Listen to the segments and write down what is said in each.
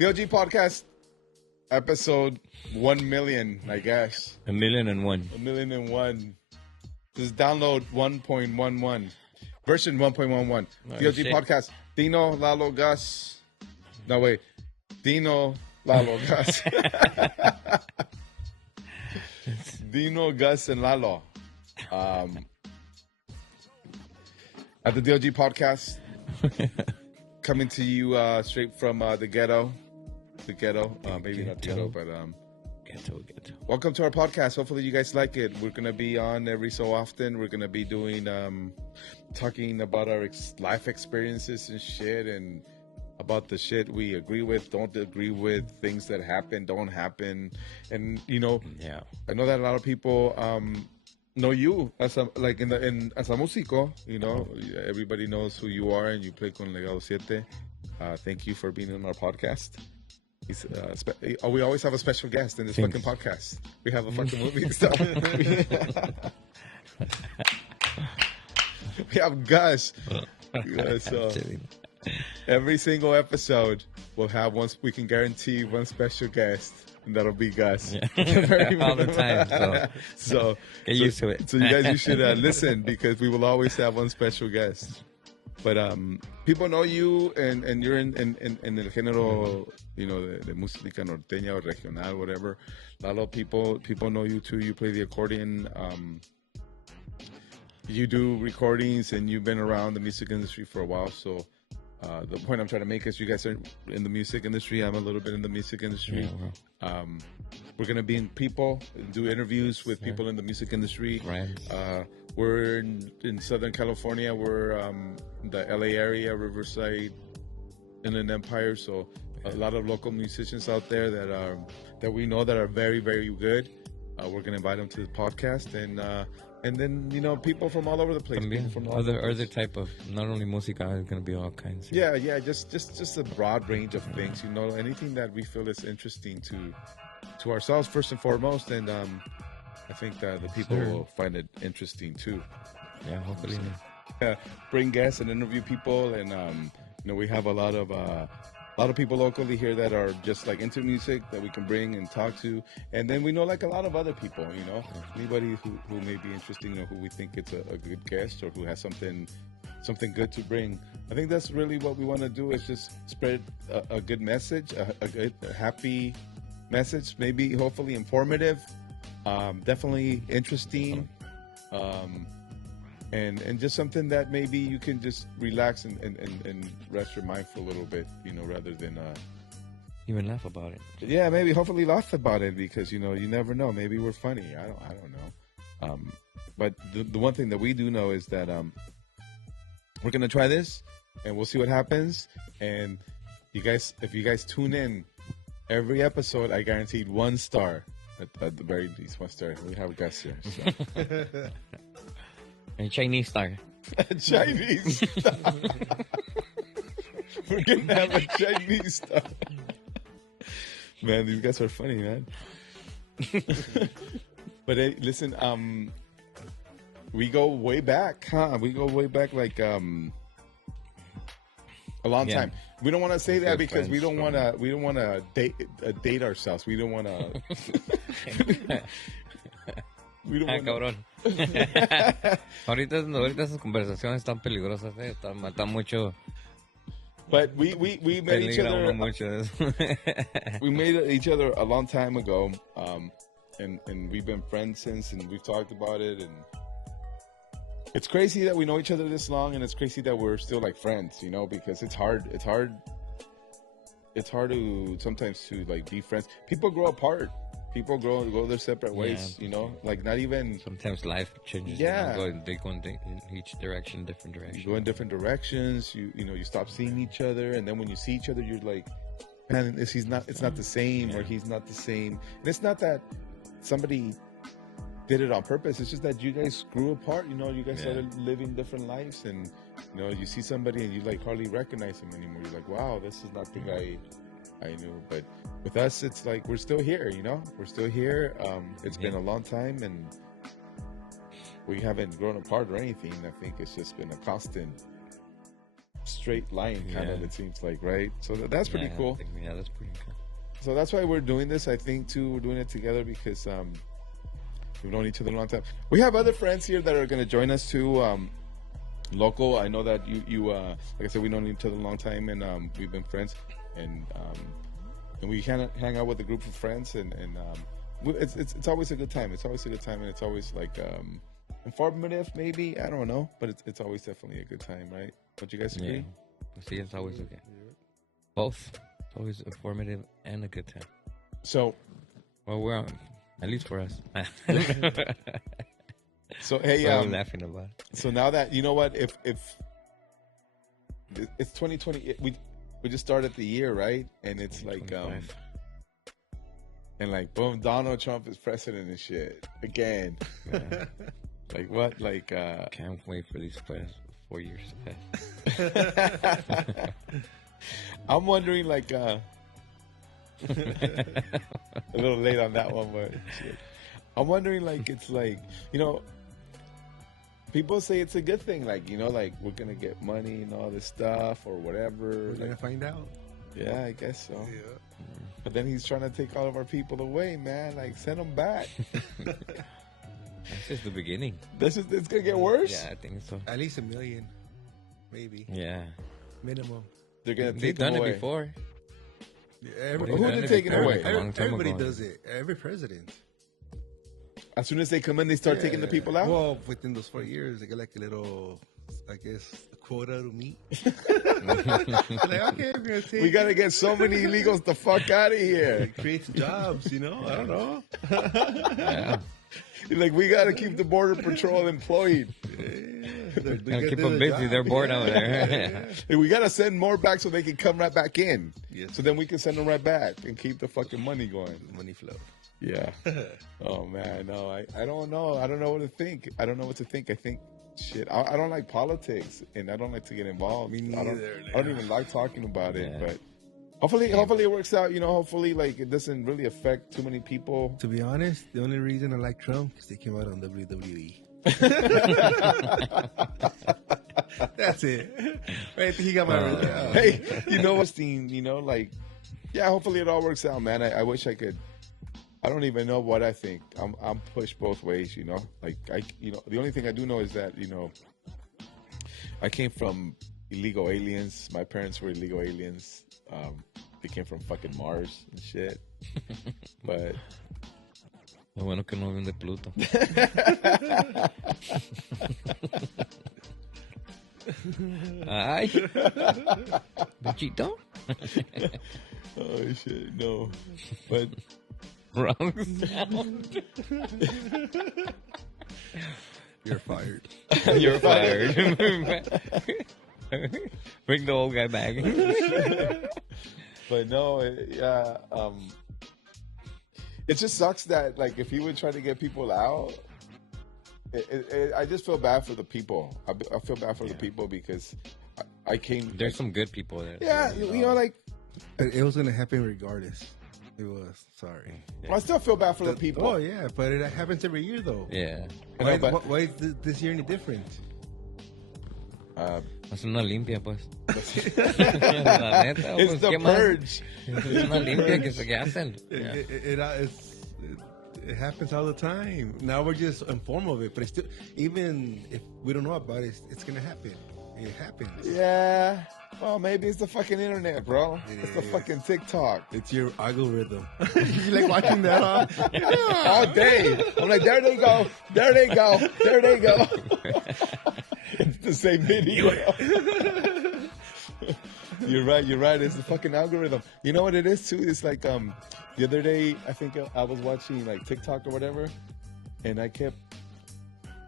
DLG podcast, episode 1 million, I guess. 1,000,001. 1,000,001. Just download 1.11. Version 1.11. DLG shit. podcast. Dino, Lalo, Gus. No, wait. Dino, Lalo, Gus. Dino, Gus, and Lalo. At the DLG podcast. Coming to you straight from the ghetto. The ghetto. Maybe not ghetto, but Ghetto. welcome to our podcast. Hopefully you guys like it. We're going to be on every so often. We're going to be doing talking about our life experiences and shit, and about the shit we agree with, don't agree with, things that happen, don't happen. And Yeah. I know that a lot of people know you as a as a músico. Everybody knows who you are, and you play con Legado 7. Thank you for being on our podcast. We always have a special guest in this fucking podcast. We have a fucking movie star. We have Gus. So every single episode we'll have we can guarantee one special guest. And that'll be Gus. Yeah. All the time. So get used to it. So you should listen, because we will always have one special guest. But people know you, and you're in el género, de música norteña or regional, whatever. A lot of people know you too. You play the accordion. You do recordings, and you've been around the music industry for a while. So the point I'm trying to make is you guys are in the music industry. I'm a little bit in the music industry. Yeah, we're going to be in do interviews with people in the music industry. Right. We're in Southern California. We're the LA area, Riverside, Inland Empire. So a lot of local musicians out there that we know that are very, very good. We're going to invite them to the podcast, and then people from all over the place. From Other type of, not only música, it's going to be all kinds. Yeah, just a broad range of things. Anything that we feel is interesting to ourselves first and foremost, and I think that the people will find it interesting too. Yeah, hopefully. Bring guests and interview people, and we have a lot of people locally here that are just like into music that we can bring and talk to. And then we know like a lot of other people, anybody who may be interesting, who we think it's a good guest, or who has something good to bring. I think that's really what we want to do, is just spread a good message, a good, happy message, maybe hopefully informative, definitely interesting, and just something that maybe you can just relax and rest your mind for a little bit, rather than even laugh about it. Yeah, maybe hopefully laugh about it, because you never know. Maybe we're funny. I don't know. But the one thing that we do know is that we're gonna try this, and we'll see what happens. And if you guys tune in every episode, I guaranteed 1 star at the very least. 1 star. We have Gus here. So. A Chinese star. Chinese star. We're gonna have a Chinese star. Man, these guys are funny, man. But hey, listen, we go way back, huh? We go way back, like a long time. We don't want to say that because we don't want to date ourselves. We don't want to. We don't Cabrón. Ahorita esas conversaciones están peligrosas, está mucho. But we met each other. We met each other a long time ago, and we've been friends since, and we've talked about it. And it's crazy that we know each other this long, and it's crazy that we're still like friends, because it's hard. It's hard to sometimes to like be friends. People grow apart. People go their separate ways, like not even. Sometimes life changes. Yeah. They go in each direction, different directions. You go in different directions. You stop seeing each other, and then when you see each other, you're like, man, it's not the same, or he's not the same. And it's not that somebody did it on purpose. It's just that you guys grew apart. You guys started living different lives, and you see somebody and you like hardly recognize him anymore. You're like, wow, this is not the guy I knew. But with us, it's like we're still here, we're still here. It's been a long time, and we haven't grown apart or anything. I think it's just been a constant straight line, kind of, it seems like, right? So that's pretty cool. Yeah, that's pretty cool. So that's why we're doing this, I think, too. We're doing it together because we've known each other a long time. We have other friends here that are going to join us, too, local. I know that you like I said, we've known each other a long time, and we've been friends. And we kind of hang out with a group of friends, and it's always a good time. It's always a good time, and it's always, like, informative, maybe. I don't know. But it's always definitely a good time, right? Don't you guys agree? Yeah. See, it's always okay. Both. It's always informative and a good time. So, well, we're on, at least for us. So, hey, we're laughing about it. So now that, you know what, if it's 2020, we just started the year, right? And it's like, and like, boom, Donald Trump is president and shit again. Yeah. Like what? Like, can't wait for these past 4 years to pass. I'm wondering, like, a little late on that one, but shit. I'm wondering, like, it's like, you know, people say it's a good thing, like, you know, like, we're gonna get money and all this stuff or whatever. We're like, gonna find out. Yeah, I guess so. Yeah. But then he's trying to take all of our people away, man. Like, send them back. That's just the beginning. It's gonna get worse. Yeah, I think so. At least 1 million, maybe. Yeah. Minimum. They're gonna They've take them done away. it before. Yeah, Who are they taking away? Everybody does it. Every president. As soon as they come in, they start taking the people out. Well, within those 4 years, they get like a little, I guess, a quota to meet. Like, okay, we're gonna take. We gotta get so many illegals the fuck out of here. It creates jobs, you know. I don't know. Yeah. Like, we gotta keep the border patrol employed. Gotta keep them busy. They're bored over there. And we gotta send more back so they can come right back in. Yes. So then we can send them right back and keep the fucking money going. Money flow. Yeah. Oh man, no, I don't know. I don't know what to think. I don't know what to think. I think shit. I don't like politics, and I don't like to get involved. Me I neither. don't even like talking about it. Yeah. But hopefully it works out. You know, hopefully, like, it doesn't really affect too many people. To be honest, the only reason I like Trump is they came out on WWE. That's it. Right? He got my. Hey, you know what, you know, like, yeah. Hopefully it all works out, man. I wish I could. I don't even know what I think. I'm pushed both ways, you know. Like, the only thing I do know is that, you know, I came from illegal aliens. My parents were illegal aliens. They came from fucking Mars and shit. But Lo bueno que no ven de Pluto. Ay, Bechito. Oh shit, no. But Wrong sound. You're fired. You're fired. Bring the old guy back. But no, it just sucks that, like, if he would try to get people out, I just feel bad for the people. I feel bad for the people because I came. There's some good people there. Yeah, you know, like, It was gonna happen regardless. It was. Sorry. I still feel bad for the people. Oh yeah, but it happens every year though. Yeah. Why is this year any different? Es una limpia, pues. La neta, It's pues, the ¿qué más? purge. Es una limpia que hacen. It happens all the time. Now we're just informed of it, but it's still, even if we don't know about it, it's gonna happen. It happens. Yeah. Well, maybe it's the fucking internet, bro. It's the is. fucking TikTok. It's your algorithm. You like watching that, huh? Yeah. All day. I'm like, there they go. There they go. There they go. It's the same video. You're right. It's the fucking algorithm. You know what it is, too? It's like, the other day, I think I was watching, like, TikTok or whatever, and I kept,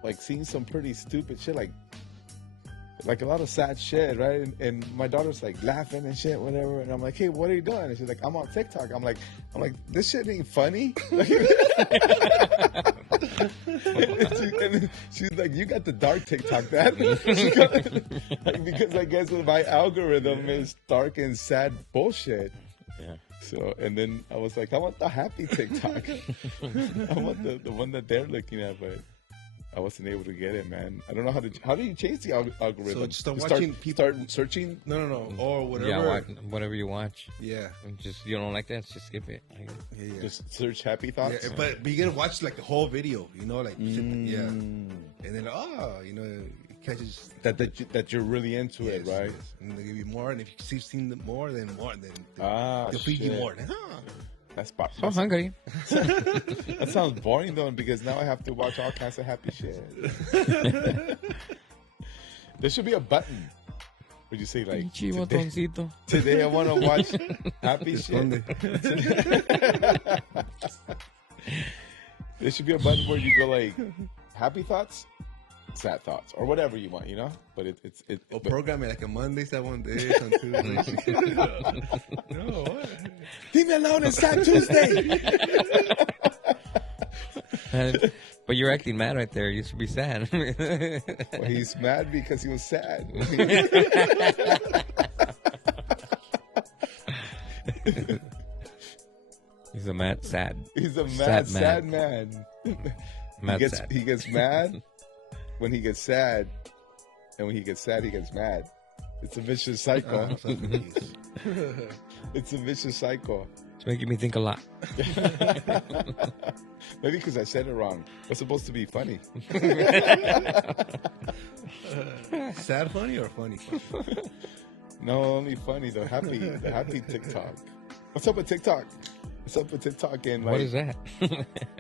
like, seeing some pretty stupid shit, like a lot of sad shit, right? And my daughter's like laughing and shit, whatever. And I'm like, hey, what are you doing? And she's like, I'm on TikTok. I'm like, this shit ain't funny. And she's like, you got the dark TikTok, that. Because I guess my algorithm is dark and sad bullshit. Yeah. So, and then I was like, I want the happy TikTok. I want the one that they're looking at, but I wasn't able to get it, man. I don't know how do you change the algorithm? So just start You watching people. Start searching. No. Or whatever. Yeah, whatever you watch. Yeah. And just you don't like that, just skip it. Yeah. Just search happy thoughts. Yeah, but you gotta watch like the whole video, you know, like yeah, and then you catch it. That you're really into it, right? Yes. And they give you more, and if you've seen them more, then they'll feed you shit. more. That's So hungry. That sounds boring though, because now I have to watch all kinds of happy shit. There should be a button where you say like, today I want to watch happy shit. There should be a button where you go like, happy thoughts, sad thoughts, or whatever you want, you know. But it's program it like a Monday, sad one day, on Tuesday. No, what? Leave me alone. It's Sad Tuesday. But you're acting mad right there. You should be sad. Well, he's mad because he was sad. He's a mad sad. He's a sad man. Sad. He gets mad when he gets sad, and when he gets sad, he gets mad. It's a vicious cycle. It's a vicious cycle. It's making me think a lot. Maybe because I said it wrong. It's supposed to be funny. Sad funny or funny? No, only funny. The happy TikTok. What's up with TikTok? What's up with TikTok? And like, what is that?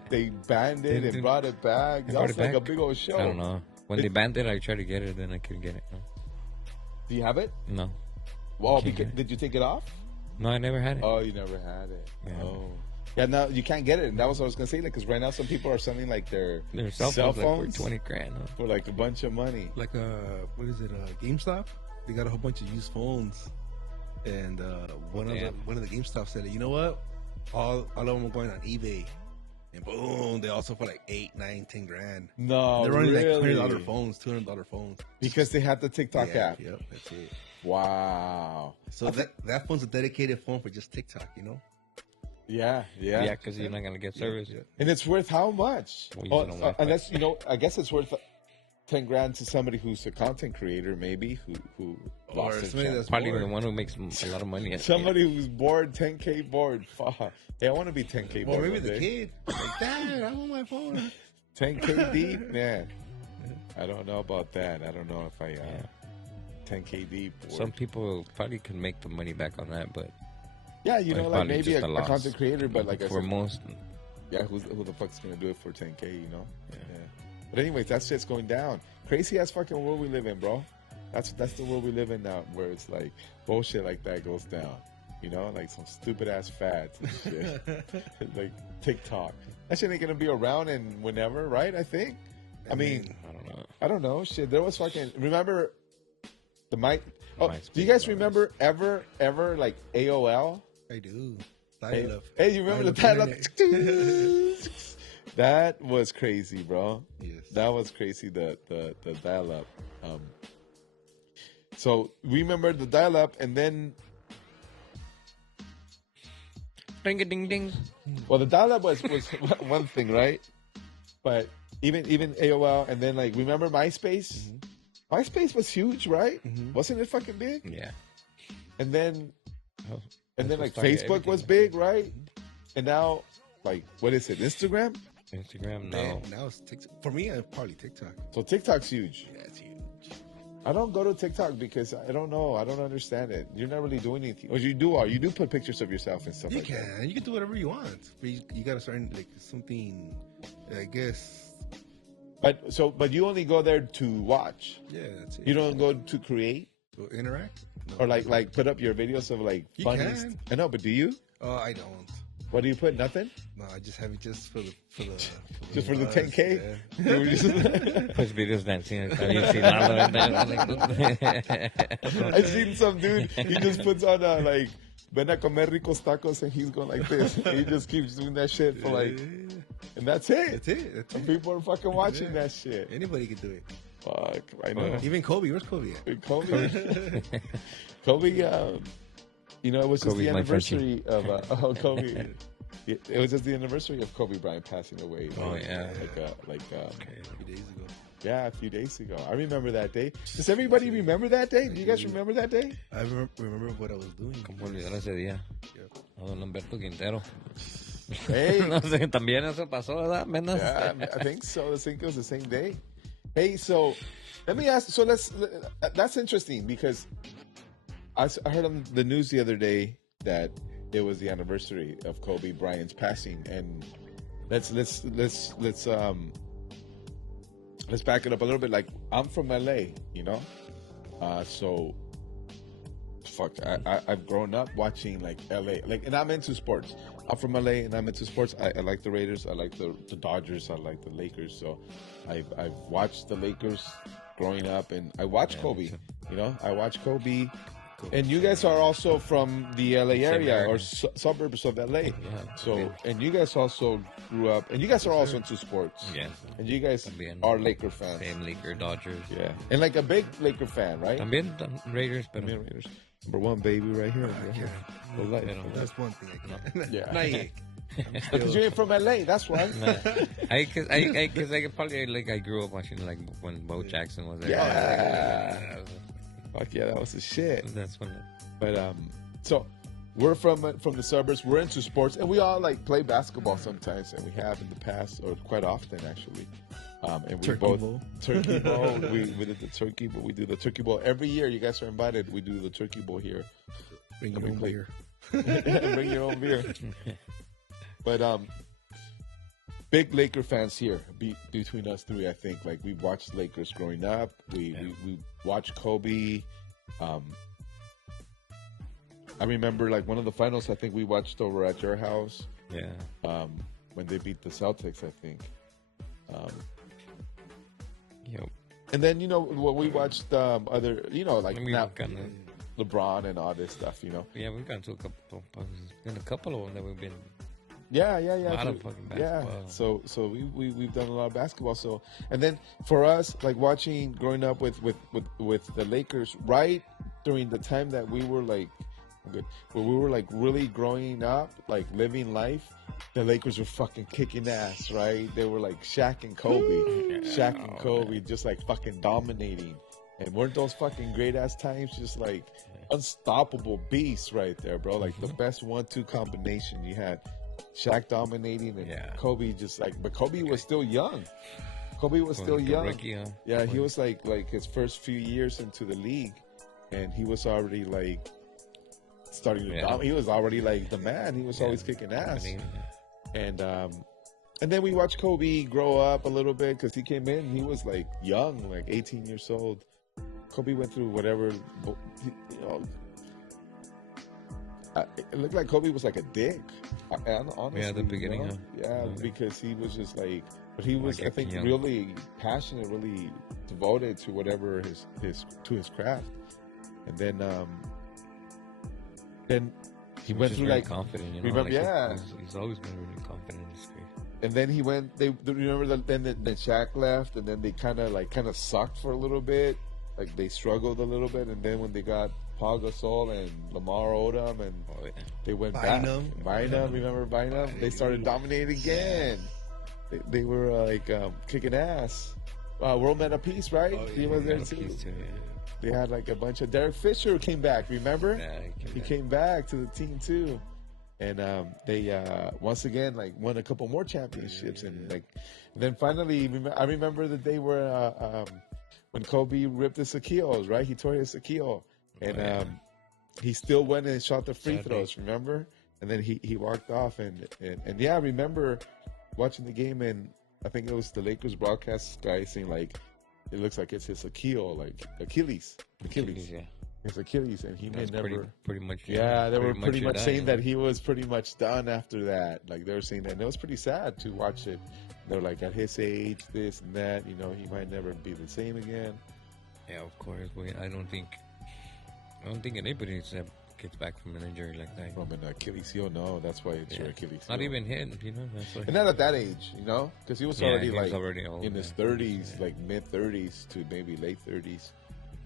They banned it and brought it back. That was like a big old show. I don't know. When they banned it, I tried to get it, then I couldn't get it. No. Do you have it? No. Well, did you take it off? No, I never had it. Oh, you never had it. Yeah. Oh. Yeah, now you can't get it. And that was what I was going to say. Because right now some people are selling like their cell phones like for 20 grand. Huh? For like a bunch of money. Like, what is it, GameStop? They got a whole bunch of used phones. And one of the GameStop said, you know what? All of them are going on eBay. And boom, they also for like 8, 9, 10 grand. No, they're running really? like $100 phones, $200 phones. Because they had the TikTok app. Yep, that's it. Wow. So that phone's a dedicated phone for just TikTok, you know? Yeah. Yeah, because you're not going to get service. Yeah. And it's worth how much? Unless, I guess it's worth 10 grand to somebody who's a content creator, maybe, who or somebody that's probably bored. the one who makes a lot of money. Somebody who's bored, 10K bored. Fuck. Hey, I want to be 10K bored. Or maybe the kid. Like, Dad, I'm on my phone. 10K deep? Man. I don't know about that. I don't know if I... 10K deep. Bored. Some people probably can make the money back on that, but... Yeah, like maybe a content creator, but like for most... Yeah, who the fuck's going to do it for 10K, you know? Yeah. But anyways, that shit's going down. Crazy ass fucking world we live in, bro. That's the world we live in now, where it's like bullshit like that goes down. You know, like some stupid ass fads and shit. Like TikTok. That shit ain't gonna be around in whenever, right? I think. I mean, I don't know. Shit, there was fucking. Remember the mic? Oh, do you guys remember ever like AOL? I do. Hey, you remember the dial-up? That was crazy, bro. Yes. That was crazy. The dial-up. So we remember the dial-up, and then Ring-a-ding-ding. well, the dial-up was one thing, right? But even AOL, and then like remember MySpace? Mm-hmm. MySpace was huge, right? Mm-hmm. Wasn't it fucking big? Yeah. And then like Facebook was big, right? And now, like, what is it? Instagram? No. Now it's TikTok. For me, probably TikTok. So TikTok's huge. Yeah, it's huge. I don't go to TikTok because I don't know. I don't understand it. You're not really doing anything. Or you do put pictures of yourself and stuff like that. You can do whatever you want. But you got to start like something, I guess. But you only go there to watch. Yeah, that's it. You don't go to create? To interact? No. Or like put up your videos of like funny. I know, but do you? I don't. What do you put? Nothing? No, I just have it just for the just for the 10K? Yeah. Push videos dancing. Have you seen all of that? I've seen some dude, he just puts on like, ven a comer ricos tacos, and he's going like this. He just keeps doing that shit for like, and that's it. And people are fucking watching that shit. Anybody can do it. Fuck, I know. Even Kobe. Where's Kobe at? Kobe, it was just Kobe's the anniversary of Kobe. It was just the anniversary of Kobe Bryant passing away. Oh, yeah. A few days ago. Yeah, a few days ago. I remember that day. Does everybody remember that day? Do you guys remember that day? I remember what I was doing. ¿Cómo olvidar ese día? A don Humberto Quintero. Hey. No sé, también eso pasó, ¿verdad? Menos. Yeah, I think so. I think it was the same day. Hey, so let me ask. So that's interesting because I heard on the news the other day that it was the anniversary of Kobe Bryant's passing, and let's back it up a little bit. Like, I'm from LA, you know, so fuck, I've grown up watching like LA, like, and I'm into sports. I'm from LA and I'm into sports. I like the Raiders, I like the Dodgers, I like the Lakers. So I've watched the Lakers growing up, and I watched Kobe. You know, I watched Kobe. And you guys are also from the LA area or suburbs of LA. Yeah. So, and you guys also grew up, and you guys are also into sports. Yeah. And you guys are Laker fans. Same Laker, Dodgers. Yeah. And like a big Laker fan, right? También Raiders, pero... También Raiders. Number one, baby, right here. For life. That's one thing I can't. Yeah. Not yet. Because you ain't from LA, that's why. Cause I probably, like, I grew up watching, like, when Bo Jackson was there. Yeah. Fuck yeah, that was the shit. That's when. But so we're from the suburbs. We're into sports, and we all like play basketball sometimes, and we have in the past, or quite often actually. And we Turkey bowl. Turkey bowl. we did the turkey, but we do the turkey bowl every year. You guys are invited. We do the turkey bowl here. Bring your own beer. Bring your own beer. But big Laker fans here between us three. I think like we watched Lakers growing up. We watched Kobe. I remember like one of the finals. I think we watched over at your house. Yeah. When they beat the Celtics, I think. Yep. And then what we watched other like now, kinda, LeBron and all this stuff. Yeah, we've gone to a couple of them that we've been. Yeah. A lot of fucking basketball. So we've done a lot of basketball. So, and then for us, like watching growing up with the Lakers, right during the time that we were like, where we were like really growing up, like living life, the Lakers were fucking kicking ass, right? They were like Shaq and Kobe, just like fucking dominating. And weren't those fucking great ass times just like unstoppable beasts right there, bro? Like the best 1-2 combination you had. Shaq dominating and Kobe just like, but Kobe was still young. Rookie, huh? Yeah, he was like his first few years into the league, and he was already like starting to dominate. He was already like the man. He was always kicking ass. And then we watched Kobe grow up a little bit because he came in. He was like young, like 18 years old. Kobe went through whatever, it looked like Kobe was like a dick. Honestly, at the beginning, because he was just like, but he was, I think, really passionate, really devoted to whatever his craft. And then he went through like confident. Remember, he's always been really confident in his career. And then he went. They remember that. Then Shaq left, and then they kind of sucked for a little bit. Like they struggled a little bit, and then when they got Paul Gasol and Lamar Odom, and they went back. Bynum, remember Bynum? They started dominating again. They were like kicking ass. World Meta Peace, right? He was there too. They had like a bunch of Derek Fisher came back. Remember? Yeah, he came back to the team too, and they once again like won a couple more championships, and like then finally I remember the day where when Kobe ripped his Achilles, right? He tore his Achilles. And he still went and shot the free throws, remember? And then he walked off. And I remember watching the game, and I think it was the Lakers broadcast guy saying, like, it looks like it's his Achilles, like Achilles. Yeah. His Achilles. And he may never... Pretty much. Yeah, they were pretty much saying that he was pretty much done after that. Like, they were saying that. And it was pretty sad to watch it. They were like, at his age, this and that, he might never be the same again. Yeah, of course. I don't think anybody gets back from an injury like that. From an Achilles heel, no. That's why it's your Achilles heel. Not even hit, That's why. And not at that age, because he was already old, in his 30s, like mid 30s to maybe late 30s.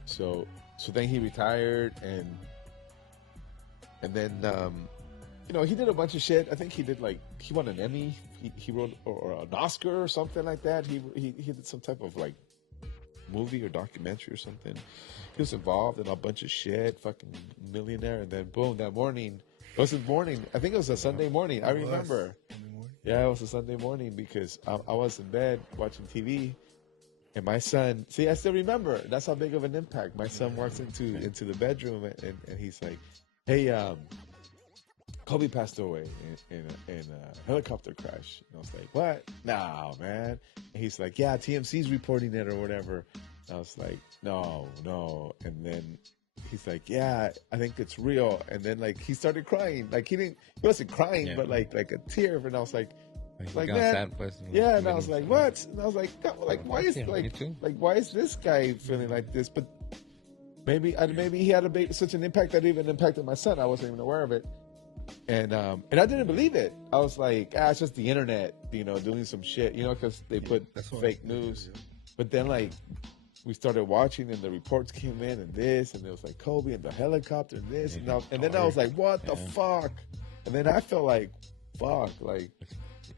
So then he retired, and then he did a bunch of shit. I think he won an Emmy. He wrote or an Oscar or something like that. He did some type of like movie or documentary or something. He was involved in a bunch of shit, fucking millionaire, and then boom, that morning. It was the morning. I think it was a Sunday morning. I remember. Yeah, it was a Sunday morning because I was in bed watching TV, and my son. See, I still remember. That's how big of an impact. My son walks into the bedroom, and he's like, "Hey, Kobe passed away in a helicopter crash." And I was like, "What? No, man." And he's like, "Yeah, TMC's reporting it or whatever." And I was like, "No." And then he's like, "Yeah, I think it's real." And then like he started crying. Like he wasn't crying, but like a tear. And I was like, man, yeah. And I was like, "What?" And I was like, why is this guy feeling like this? But maybe he had such an impact that even impacted my son. I wasn't even aware of it. And I didn't believe it. I was like, it's just the internet, doing some shit, because they put fake news. But then like we started watching, and the reports came in, and this, and it was like Kobe and the helicopter and this, and then I was like, what the fuck? And then I felt like, fuck, like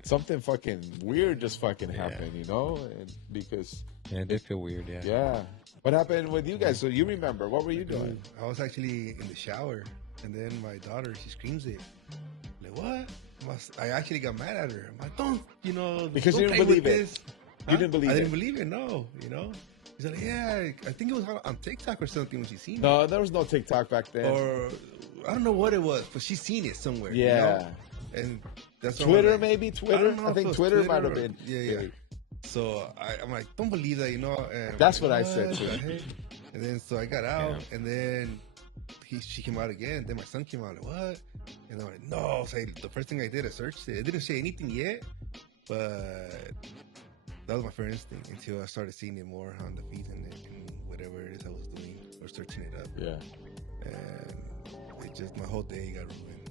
something fucking weird just fucking happened, and because it did feel weird, yeah. What happened with you guys? So you remember? What were you doing? I was actually in the shower. And then my daughter, she screams it. Like, what? I actually got mad at her. I'm like, don't, because don't you didn't believe it. This. You didn't believe it. I didn't believe it, no, He's like, yeah, I think it was on TikTok or something when she seen it. No, there was no TikTok back then. Or, I don't know what it was, but she's seen it somewhere. Yeah. And that's Twitter, like, maybe? Twitter? I think Twitter might have been. Yeah. So I'm like, don't believe that, And that's like, what I said too. And then, so I got out, and then she came out again. Then my son came out, like, what? And I'm like, no. So the first thing I did, I searched it. I didn't say anything yet, but that was my first instinct until I started seeing it more on the feed and whatever it is I was doing or searching it up. Yeah. And it just, my whole day got ruined.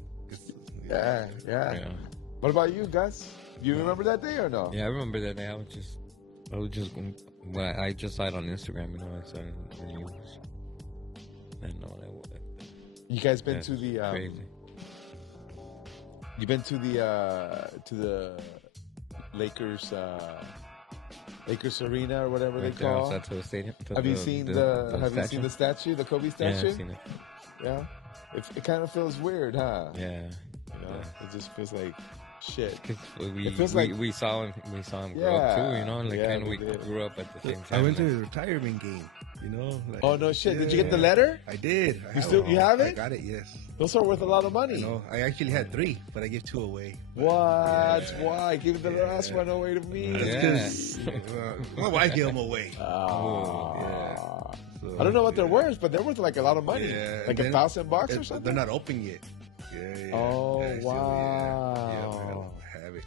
Yeah. What about you, Gus? You remember that day or no? Yeah, I remember that day. I was just going, well, I just saw it on Instagram, I saw it in the news. I know that. You guys been to the crazy. You been to the Lakers Arena or whatever they call it? The stadium. Have you seen the statue, the Kobe statue? Yeah, I've seen it. Yeah, it kind of feels weird, huh? Yeah. It just feels like shit. It feels like we saw him grow up too, kind of we grew up at the same time. I went to a retirement game. Like, oh no shit! Did you get the letter? I did. You have it? I got it. Yes. Those are worth a lot of money. I actually had 3, but I gave 2 away. What? Yeah. Why? Give the last one away to me. Because my wife gave them away. So, I don't know what they're worth, but they're worth like a lot of money. Yeah. Like $1,000 or something. They're not open yet. Yeah. Oh wow. I have it.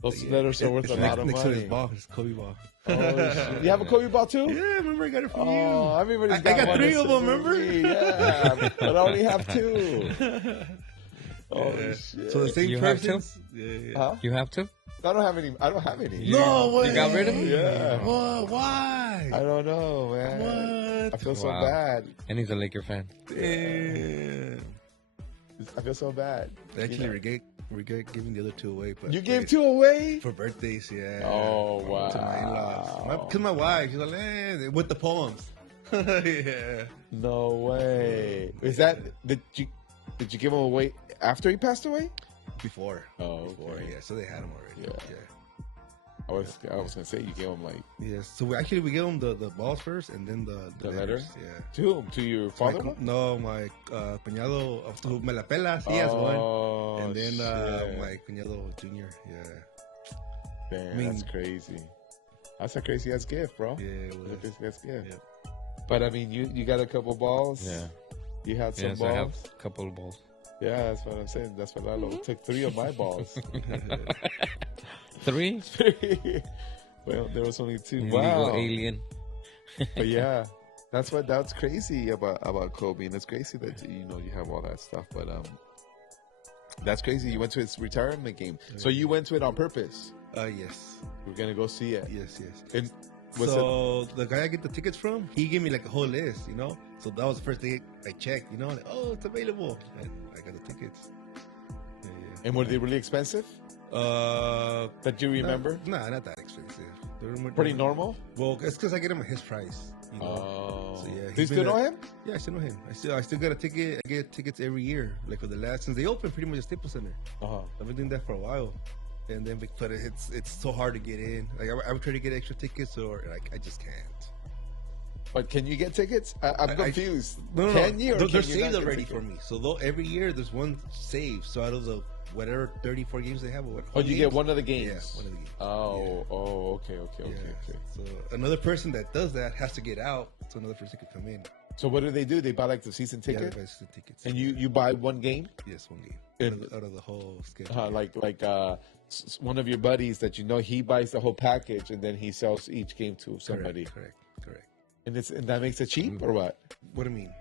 Those letters are worth a lot of money. Next to his ball, his Kobe ball. Oh, shit. You have a Kobe ball too? Yeah, I remember I got it from you. Everybody's got I got 3 of them, remember? Yeah, but I only have 2. Oh shit! So the same person. Huh? You have to? I don't have any. No way! You got rid of them? Yeah. What? Why? I don't know, man. What? I feel so bad. And he's a Laker fan. Damn. I feel so bad. I actually regret giving the other 2 away. But you gave 2 away? For birthdays, yeah. Oh, wow. To my in-laws. Because my wife, she's like, with the poems. Yeah. No way. Is that, did you give them away after he passed away? Before. Oh, Before, okay. yeah. So they had them already. Yeah. I was gonna say you gave them like. Yes. So we gave them the balls first, and then the letters. Yeah. To your father? No, my cuñado. To me la pelas. He has one. And then my cuñado junior. Yeah. Damn, that's crazy. That's a crazy ass gift, bro. Yeah, it was. That's a crazy ass gift. Yeah. But I mean, you got a couple balls. Yeah. You had some balls. I have a couple of balls. Yeah, that's what I'm saying. That's what Lalo took 3 of my balls. 3? Well, there was only 2. Illegal alien. But yeah, that's crazy about Kobe, and it's crazy that you have all that stuff. But that's crazy. You went to his retirement game, so you went to it on purpose. Yes. We're gonna go see it. Yes. And the guy I get the tickets from, he gave me like a whole list, So that was the first thing I checked, like, oh, it's available, and I got the tickets. And were they really expensive? That you remember? Nah, not that expensive. Pretty normal? Well, it's because I get him at his price. You know? Oh. So, yeah, Do you still know him? Yeah, I still know him. I still got a ticket. I get tickets every year, like for the last since they opened pretty much the Staples Center. I've been doing that for a while, and then but it's so hard to get in. Like I would try to get extra tickets, or like I just can't. But can you get tickets? I'm confused. No. Can you? Or They're can you saved not get already tickets? for me. So every year there's one saved. So out of the whatever 34 games they have, or what? Oh, you get one of the games. Yeah, one of the games. Okay. Yeah. So another person that does that has to get out, so another person could come in. So what do? They buy like the season Yeah, ticket, they buy the tickets. and you buy one game. Yes, one game And- out of the whole schedule. Like one of your buddies that you know, he buys the whole package, and then he sells each game to somebody. Correct. And that makes it cheap, or what? What do you mean?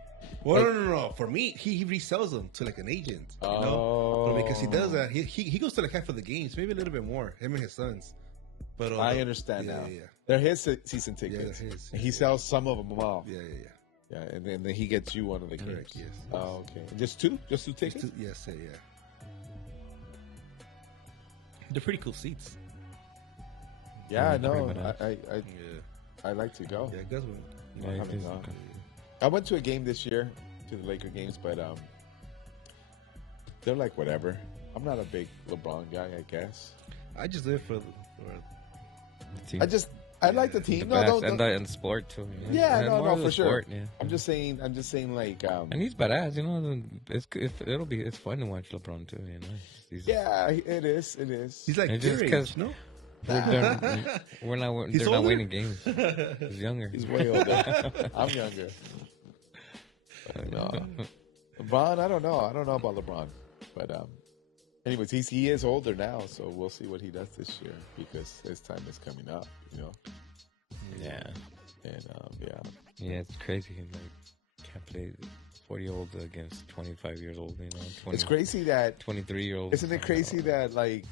Well, no. For me, he resells them to like an agent. You know? But because he does that, he goes to like half of the games, maybe a little bit more. Him and his sons. But I understand now. Yeah. They're his season tickets. they're his. And he sells some of them off. Yeah. Yeah, and then he gets you one of the Correct. games. Yes. Oh, okay. Just two tickets. Yes. They're pretty cool seats. Yeah, I know. pretty badass. I like to go. Yeah, Gus went. Yeah, I it haven't is. gone. I went to a game this year, to the Laker games, but they're like whatever. I'm not a big LeBron guy, I guess. I just live for The team. I like the team. The No, best, don't. and sport too. You know? Yeah, And no, more of for the sure. sport, yeah. I'm just saying like And he's badass, you know. It's fun to watch LeBron too, you know. yeah, it is. He's like It's your just age, 'cause- no? We're not. He's They're not older? winning games. He's younger. He's way older. I'm younger. No. LeBron, I don't know. I don't know about LeBron, but anyways, he is older now, so we'll see what he does this year because his time is coming up. You know. Yeah. And Yeah, it's crazy. Like, can't play 40-year-olds against 25 years old. You know, 20, it's crazy that 23-year-olds. isn't it crazy that like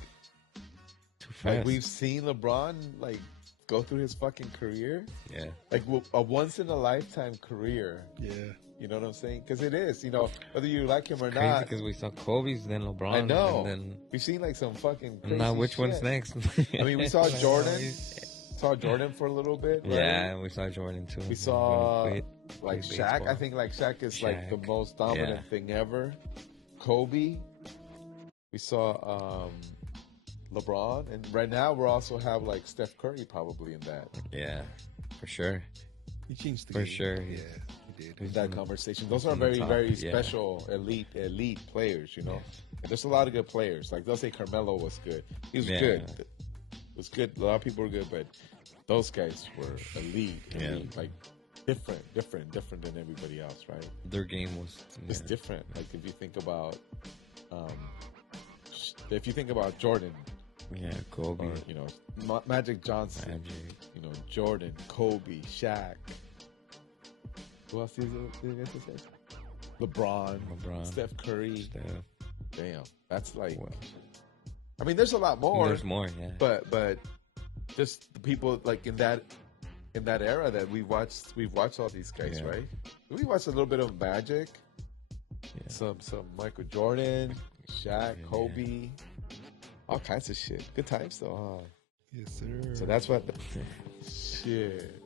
Too fast. we've seen LeBron like go through his fucking career, Yeah. like a once in a lifetime career. Yeah. You know what I'm saying? Because it is, you know, whether you like him or Crazy not. because we saw Kobe's, then LeBron. I know. And then We've seen like some fucking crazy now which shit. one's next? I mean, we saw Jordan. Saw Jordan for a little bit. Right? Yeah, we saw Jordan too. We saw Played like Shaq. baseball. I think like Shaq is like the Shaq. most dominant Yeah. thing ever. Kobe. We saw LeBron, and right now we also have like Steph Curry probably in that Yeah, for sure. He changed the For game. sure, Yeah, he's- he did. He's that in the- conversation. Those are in the very top, very yeah. special elite players. You know, and there's a lot of good players. Like they'll say Carmelo was good. He was Yeah. good. It was good. A lot of people were good, but those guys were elite. Yeah. Like different than everybody else, right? Their game was. It's yeah. different. Like if you think about, Jordan, Yeah, Kobe, or you know, Magic Johnson, Magic. you know, Jordan, Kobe, Shaq. Who else did you guys say? LeBron, Steph Curry. Steph. Damn, that's like. Well, I mean, there's a lot more. there's more, yeah. But just the people like in that era that we've watched all these guys, Yeah. right? We watched a little bit of Magic, Yeah. some Michael Jordan, Shaq, Yeah. Kobe, all kinds of shit. Good times though, huh? Yes, sir. So that's what shit.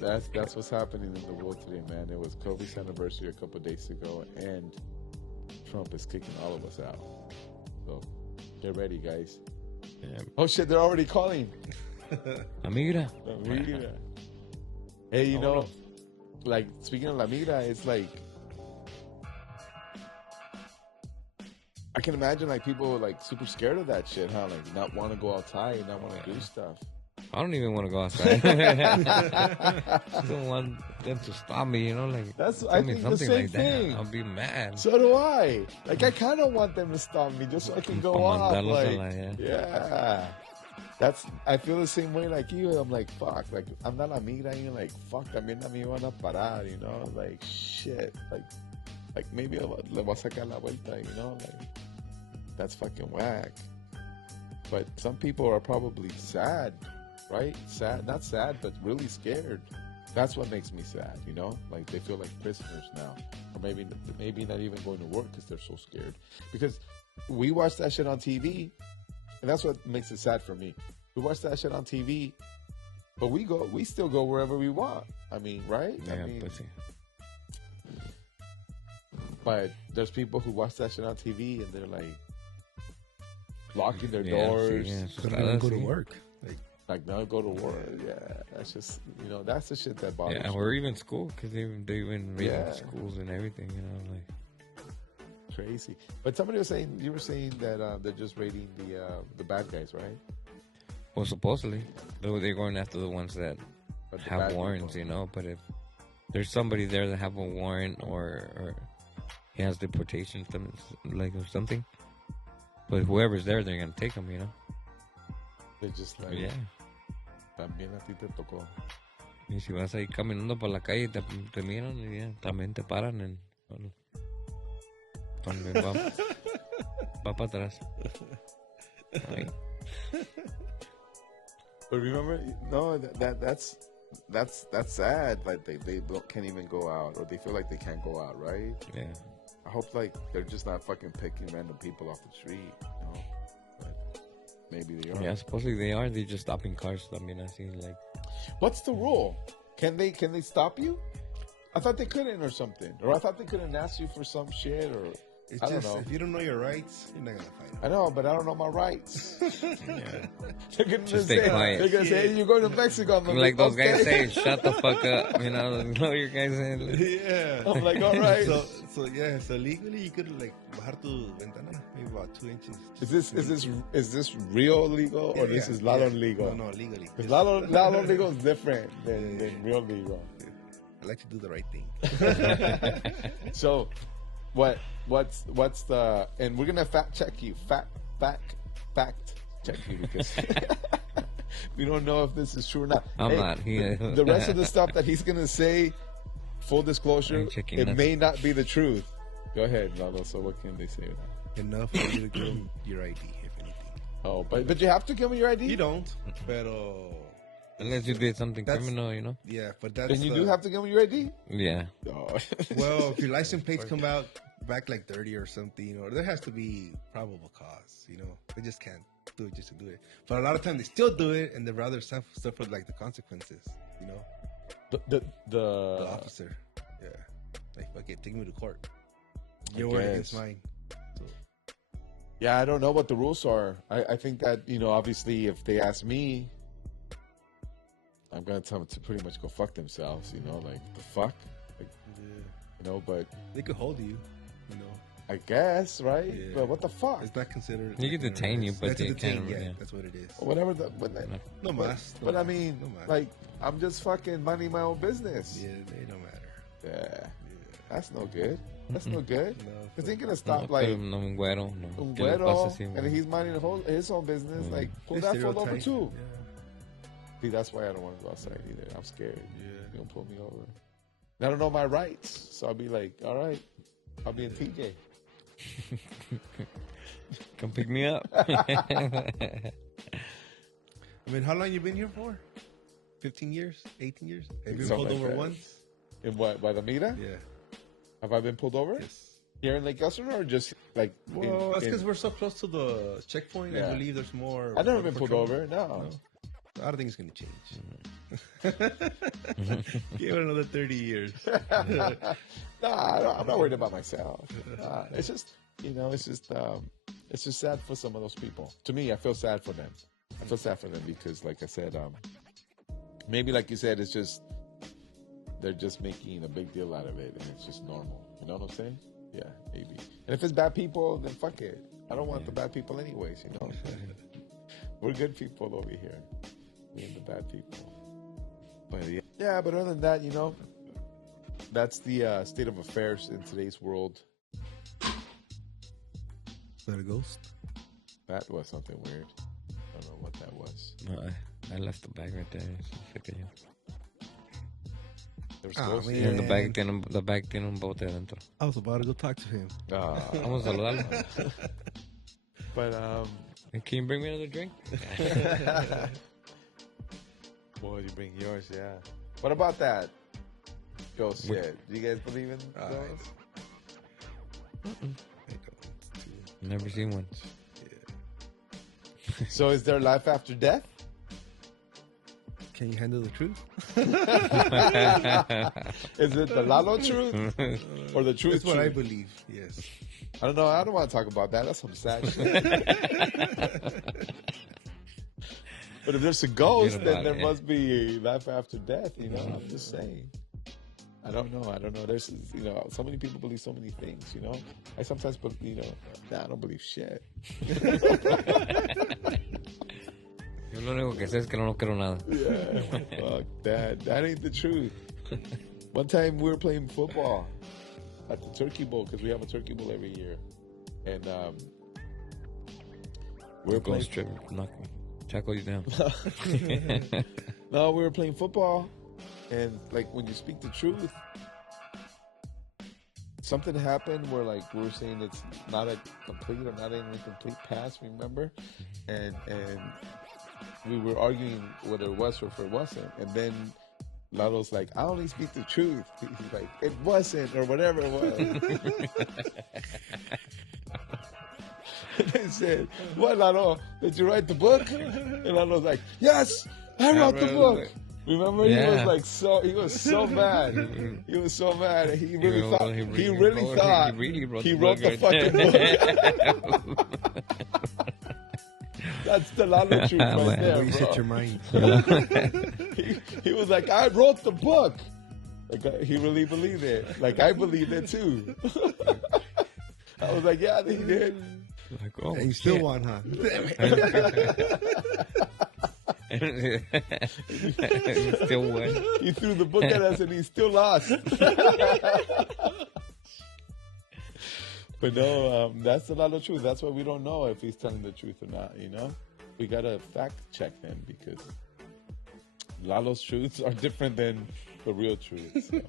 That's what's happening in the world today, man. It was Kobe's anniversary a couple of days ago, and Trump is kicking all of us out. So get ready, guys. Yeah. Oh shit, they're already calling. La Migra. La Migra. Hey, you know, like speaking of La Migra, it's like I can imagine like people like super scared of that shit, huh? Like not want to go outside, not want to do stuff. I don't even want to go outside. I don't want them to stop me, you know, like That's tell I me think the something same like thing. that. I'll be mad. So do I. Like I kind of want them to stop me just so I can go off. Mandarlos a Like, la- yeah. I feel the same way like you. I'm like, fuck. Like, I'm not a migra. You're like, fuck. También a mí van a parar, you know? Like, shit. Like maybe le voy a sacar la vuelta, you know? Like, that's fucking whack. But some people are probably sad, right? Sad. Not sad, but really scared. That's what makes me sad, you know? Like, they feel like prisoners now. Or maybe not even going to work because they're so scared. Because we watch that shit on TV, and that's what makes it sad for me. We watch that shit on TV, but we still go wherever we want. I mean, right? Yeah, I mean, pues sí. but there's people who watch that shit on TV and they're like locking their Yeah, doors. sí, So they don't go to sí. work. Like now go to work. Yeah, that's just that's the shit that bothers Yeah, me. or even school, because they even raiding Yeah. schools and everything, like. Crazy. But somebody was saying you were saying that they're just raiding the bad guys, right? Well, supposedly, they're going after the ones that But the have bad warrants, people. But if there's somebody there that have a warrant or he has deportation, like or something, but whoever's there, they're gonna take him, They're just like, Yeah. también a ti te tocó. Y si vas ahí caminando por la calle, te miran y ya, también te paran en... También va para atrás. Ay. But remember, no, that's sad. Like they can't even go out, or they feel like they can't go out, right? Yeah. I hope like they're just not fucking picking random people off the street, But maybe they are. Yeah, supposedly they are. They're just stopping cars. I mean, I see like... What's the rule? Can they stop you? I thought they couldn't or something, or I thought they couldn't ask you for some shit, or It's I don't just know. if you don't know your rights, you're not gonna fight them. I know, but I don't know my rights. Yeah. They're gonna Just stay say, quiet. They're gonna say, hey, you're going to Mexico. I'm Like those okay. guys say, shut the fuck up. Know your guys saying. Like, Yeah. I'm like, all right. So legally you could like bajar tu ventana maybe about 2 inches. Is this real legal or this is lalo legal? No, legally. Because lalo legal is different than real legal. I like to do the right thing. So, what's the, and we're gonna fact check you, fact check you, because we don't know if this is true or not. I'm not. The rest of the stuff that he's gonna say, full disclosure, I'm checking it nothing. may not be the truth. Go ahead, Lalo. So what can they say? Enough for you to give them your ID, if anything. Oh, but you have to give me your ID. You don't, pero unless you did something That's- criminal, yeah, but that's Then you do have to give me your ID. Yeah. Oh. well, if your license plates come out back like 30 or something, or there has to be probable cause, they just can't do it just to do it. But a lot of times they still do it, and they rather suffer like the consequences, the the officer, yeah, like fuck it, take me to court. Your word against guess. mine. So, Yeah, I don't know what the rules are. I think that, obviously if they ask me, I'm going to tell them to pretty much go fuck themselves, like the fuck, like, yeah. but They could hold you, I guess, right? Yeah. But what the fuck? It's not considered. You can like an detain you, arrest. but That's a they detain, can't, yeah. That's what it is. Whatever No mas. but I mean, no mas. like, I'm just fucking minding my own business. Yeah, they don't matter. Yeah. That's no good. That's no good. No, Because they gonna No, stop, like, no, un güero, no. un ¿Qué le pasa güero, así, and güey? he's minding his own business. Mm. Like, pull They that fool over stereotype. too. Yeah. See, that's why I don't want to go outside either. I'm scared. Yeah. You're gonna pull me over. And I don't know my rights, so I'll be like, all right, I'll be in TJ. Come pick me up. I mean, how long you been here for? 15 years? 18 years? Have you been Something pulled like over that. once? In what, by the Mira? Yeah. Have I been pulled over? Yes. Here in Lake Elsinore, or just like? Well, that's because we're so close to the checkpoint. Yeah. I believe there's more. I've never been border pulled patrol. over. No. No. I don't think it's going to change. Give it another 30 years. Nah, I'm not worried about myself. It's just, it's just sad for some of those people. To me, I feel sad for them. I feel sad for them because, like I said, maybe like you said, it's just they're just making a big deal out of it, and it's just normal. You know what I'm saying? Yeah, maybe. And if it's bad people, then fuck it. I don't want the bad people anyways. We're good people over here. We're the bad people. But yeah, but other than that, that's the state of affairs in today's world. Is that a ghost? That was something weird. I don't know what that was. No, I left the bag right there. Se cayó. There was Ah, ghosts. man. And the bag tiene un bote adentro. I was about to go talk to him. Vamos a saludarlo. But And can you bring me another drink? boy, you bring yours, yeah. What about that ghost What- shit? Do you guys believe in ghosts? I don't. It's too- Never seen one. So is there life after death? Can you handle the truth? Is it the Lalo truth or the truth? That's what I truth? believe. Yes. I don't know. I don't want to talk about that. That's some sad shit. But if there's a ghost, then there must be life after death. You know, I'm just saying. I don't know. There's, so many people believe so many things. You know, I sometimes, I don't believe shit. Yo lo único que sé es que no creo nada. Yeah, fuck that. That ain't the truth. One time we were playing football at the Turkey Bowl because we have a Turkey Bowl every year, and we were playing. Ghost trip, tackle you down. No, we were playing football, and like when you speak the truth, something happened where like we were saying it's not a complete or not an incomplete pass. Remember, and we were arguing whether it was or if it wasn't, and then Lalo's like, I only speak the truth. He's like, it wasn't, or whatever it was. And they said, what, Lalo? Did you write the book? And Lalo's like, yes, I wrote the book. Remember, he was so mad. He was so mad. He really thought he wrote the fucking book. That's the Lalo truth right there, You bro. set your mind. He was like, I wrote the book. Like, he really believed it. Like, I believed it too. I was like, yeah, he did. Like, oh, And you still won, huh? Still won. He threw the book at us and he still lost. But no, that's the Lalo truth. That's why we don't know if he's telling the truth or not, you know? We got to fact check him because Lalo's truths are different than the real truth. So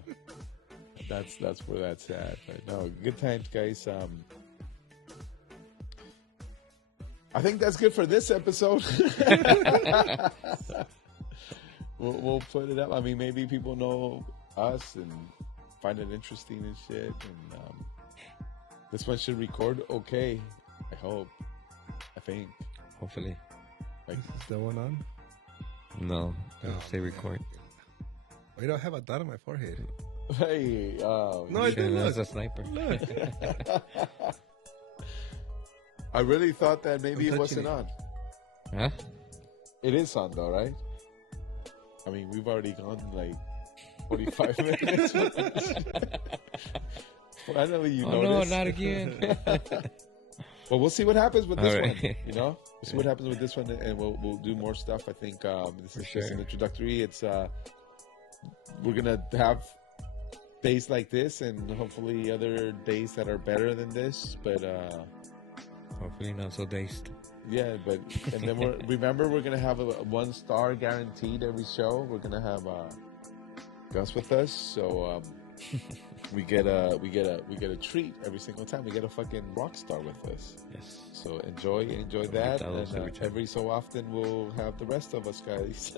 that's where that's at. But no, good times, guys. I think that's good for this episode. We'll put it up. I mean, maybe people know us and find it interesting and shit. And this one should record okay. I hope. I think. Hopefully. Is that one on? No. Say record. Why do I have a dot on my forehead? Hey, No, I didn't. That's a sniper. I really thought that maybe I'm it wasn't touching on. Huh? It is on though, right? I mean, we've already gone like 45 minutes. Finally, you Oh noticed. no, not again. Well, we'll see what happens with this All one. right. You know, we'll see what happens with this one, and we'll do more stuff. I think this is just an introductory. It's we're gonna have days like this, and hopefully other days that are better than this. But Hopefully not so dazed. yeah, and then we're gonna have a 1-star guaranteed every show. We're gonna have Gus with us, so we get a treat every single time. We get a fucking rock star with us. Yes. So enjoy that, and every so often we'll have the rest of us guys.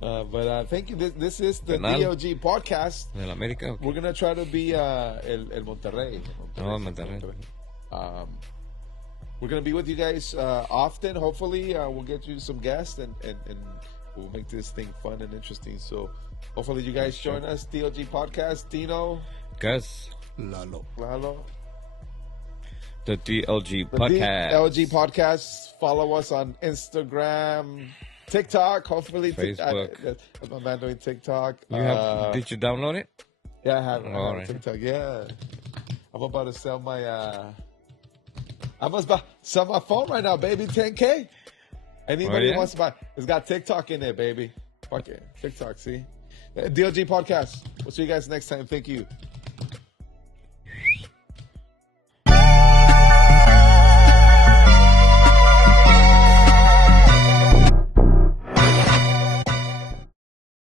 But thank you. This is the DLG podcast. ¿De la América? Okay. We're gonna try to be el Monterrey. Monterrey. We're gonna be with you guys often. Hopefully, we'll get you some guests and we'll make this thing fun and interesting. So hopefully you guys join us. DLG podcast. Dino, Gus. Lalo. The DLG the podcast. DLG podcast. Follow us on Instagram, TikTok. Hopefully, Facebook. My man doing TikTok. Did you download it? Yeah, I have Right. TikTok. Yeah, I'm about to sell my. I must sell my phone right now, baby. 10K. Anybody wants to buy? It's got TikTok in it, baby. Fuck it, TikTok. See, DLG podcast. We'll see you guys next time. Thank you.